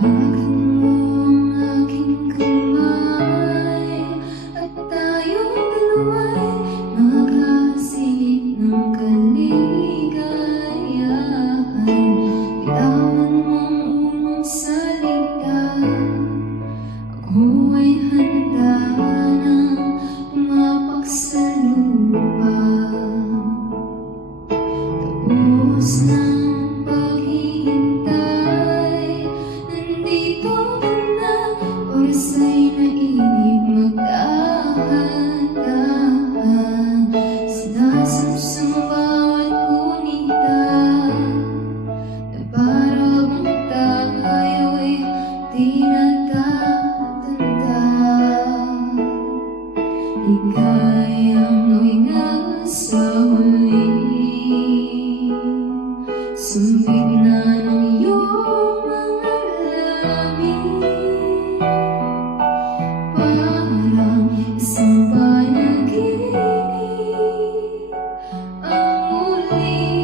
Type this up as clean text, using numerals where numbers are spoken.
Hawakan mo ang aking kamay at tayong dalawa'y makakasingit ng kaligayahan. Bitawan mo ang unong salita, ako ay handa nang tumapak sa lupa. Tapos ng paghihintay, nandito ka na, oras ay nainip, magdahan-dahan. Sinasapsang bawat gunita, na parang tayo'y di natatanda. Ligayang huwinga sa huli, sumbig na ng iyong mga labi, parang isang panaginip ang muli.